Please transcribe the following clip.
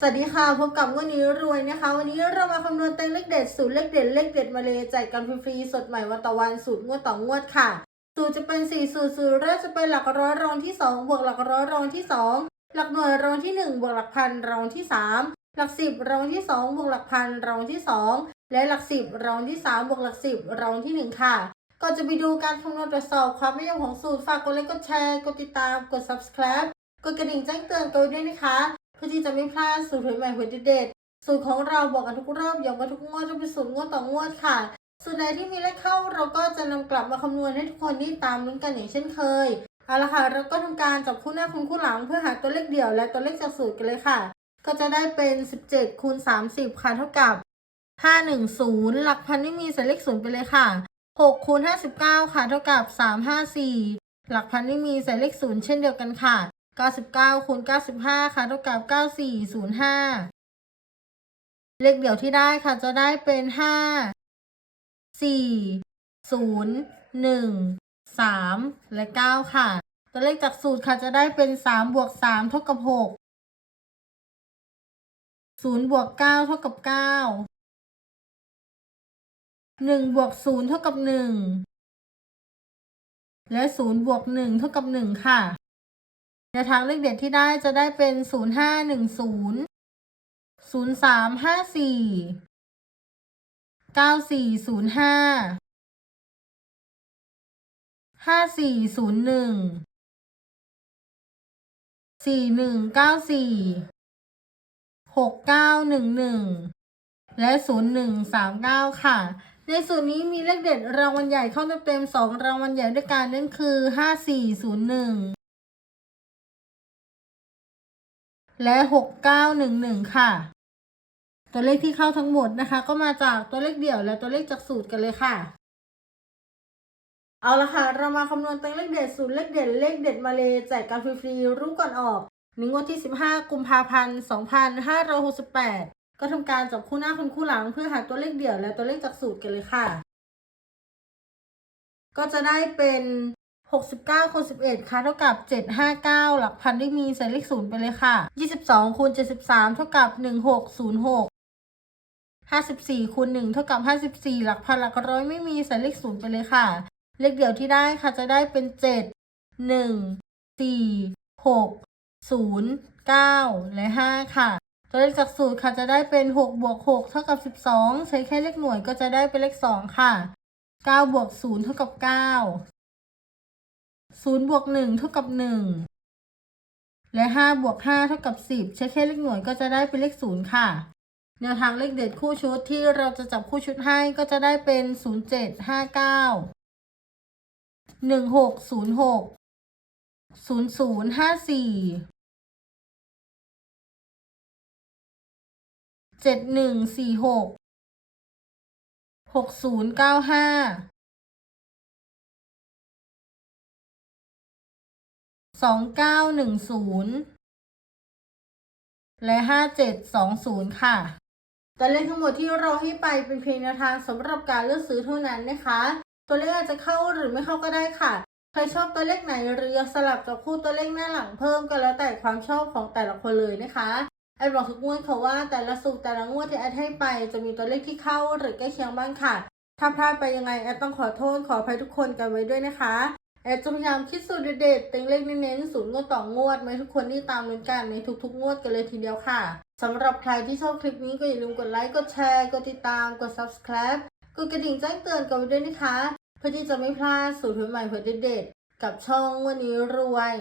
สวัสดีค่ะพบกับวันนี้รวยนะคะ วันนี้เรามาคำนวณเต็งเลขเด็ดสูตรเลขเด็ดเลขเด็ดมาเลยแจกกันฟรีๆสดใหม่วันต่อวันสูตรงวดต่องวดค่ะสูตรจะเป็น4สูตรสูตรแรกจะเป็นหลักร้อยรองที่ 2 บวกหลักร้อยรองที่ 2 หลักหน่วยรองที่ 1 บวกหลักพันรองที่ 3 หลักสิบรองที่ 2 บวกหลักพันรองที่ 2 และหลักสิบรองที่ 3 บวกหลักสิบรองที่ 1 ค่ะก่อนจะไปดูการคำนวณตรวจสอบความไม่ยอมของสูตรฝากกดไลค์กดแชร์กดติดตามกด subscribe กดกระดิ่งแจ้งเตือนกันไว้ด้วยนะคะ พื่อที่จะไม่พลาดสูตรหวยใหม่หวยเด็ดสูตรของเราบอกกันทุกรอบย้ำกันทุกงวดจะเป็นสูตรงวดต่องวดค่ะ สูตรไหนที่มีเลขเข้าเราก็จะนำกลับมาคำนวณให้ทุกคนได้ตามลุ้นกันอย่างเช่นเคยเอาละค่ะเราก็ทำการจับคู่หน้าคูณคู่หลังเพื่อหาตัวเลขเดี่ยวและตัวเลขจากสูตรกันเลยค่ะ ก็จะได้เป็น 17คูณ30 ค่ะเท่ากับ 510 หลักพันไม่มีใส่เลขศูนย์ไปเลยค่ะ6คูณ59 ค่ะเท่ากับ 354 หลักพันไม่มีใส่เลขศูนย์เช่นเดียวกันค่ะ 99คูณ95 ค่ะเท่ากับ 9405 เลขเดี่ยวที่ได้ค่ะจะได้เป็น 5 4 0 1 3 และ 9 ค่ะ ตัวเลขจากสูตรค่ะจะได้เป็น 3 บวก 3 เท่ากับ 6 0บวก9เท่ากับ 9 1บวก0เท่ากับ 1 และ0บวก1เท่ากับ 1 ค่ะ แนวทางเลขเด็ดที่ได้จะได้เป็น 0 5 1 0 0 3 5 4 9 4 0 5 5 4 0 1 4 1 9 4 6 9 1 1 และ 0 1 3 9 ค่ะ ในส่วนนี้มีเลขเด็ดรางวัลใหญ่เข้าเต็มๆสองรางวัลใหญ่ด้วยกันนั่นคือ 5401 และ 6911 ค่ะ ตัวเลขที่เข้าทั้งหมดนะคะ ก็มาจากตัวเลขเดี่ยวและตัวเลขจากสูตรกันเลยค่ะ เอาละค่ะ เรามาคำนวณตัวเลขเด็ดสูตรเลขเด็ดเลขเด็ดมาเลยแจกกันฟรีๆรู้ก่อนออกในงวดที่ 15 กุมภาพันธ์2568 ก็ทำการจับคู่หน้าคุณคู่หลังเพื่อหาตัวเลขเดี่ยวและตัวเลขจากสูตรกันเลยค่ะ ก็จะได้เป็น 69คูณ11ค่ะเท่ากับ759หลักพันได้มีใส่เลขศูนย์ไปเลยค่ะ22คูณ73เท่ากับ1606 54คูณ1เท่ากับ54หลักพันหลักร้อยไม่มีใส่เลขศูนย์ไปเลยค่ะ เลขเดี่ยวที่ได้ค่ะจะได้เป็น7 1 4 6 0 9และ5ค่ะตัวเลขจากสูตรค่ะจะได้เป็น6บวก6เท่ากับ12ใช้แค่เลขหน่วยก็จะได้เป็นเลข2ค่ะ9บวก0เท่ากับ9 0บวก1เท่ากับ 1 และ 5 บวก 5 เท่ากับ 10 ใช้แค่เลขหน่วยก็จะได้เป็นเลข 0 ค่ะ แนวทางเลขเด็ดคู่ชุดที่เราจะจับคู่ชุดให้ก็จะได้เป็น 0 7 5 9 1606 0054 7146 6095 สองเก้าหนึ่งศูนย์และห้าเจ็ดสองศูนย์ค่ะตัวเลขทั้งหมดที่เราให้ไปเป็นเพียงแนวทางสำหรับการเลือกซื้อเท่านั้นนะคะ ตัวเลขอาจจะเข้าหรือไม่เข้าก็ได้ค่ะ ใครชอบตัวเลขไหนหรืออยากสลับจับคู่ตัวเลขหน้าหลังเพิ่มก็แล้วแต่ความชอบของแต่ละคนเลยนะคะแอดบอกทุกงวดค่ะว่าแต่ละสูตรแต่ละงวดที่แอดให้ไป จะมีตัวเลขที่เข้าหรือใกล้เคียงบ้างค่ะ ถ้าพลาดไปยังไงแอดต้องขอโทษขออภัยทุกคนกันไว้ด้วยนะคะ แอดจะพยายามคิดสูตรเด็ดๆเต็งเลขเน้นๆศูนย์งวดต่องวดมาให้ทุกคนที่ตามลุ้นกันในทุกๆ งวดกันเลยทีเดียวค่ะสำหรับใครที่ชอบคลิปนี้ก็อย่าลืมกดไลค์กดแชร์กดติดตามกด subscribe กดกระดิ่งแจ้งเตือนกันไว้ด้วยนะคะ เพื่อที่จะไม่พลาดสูตรใหม่ๆเผยเด็ดๆกับช่องวันนี้รวย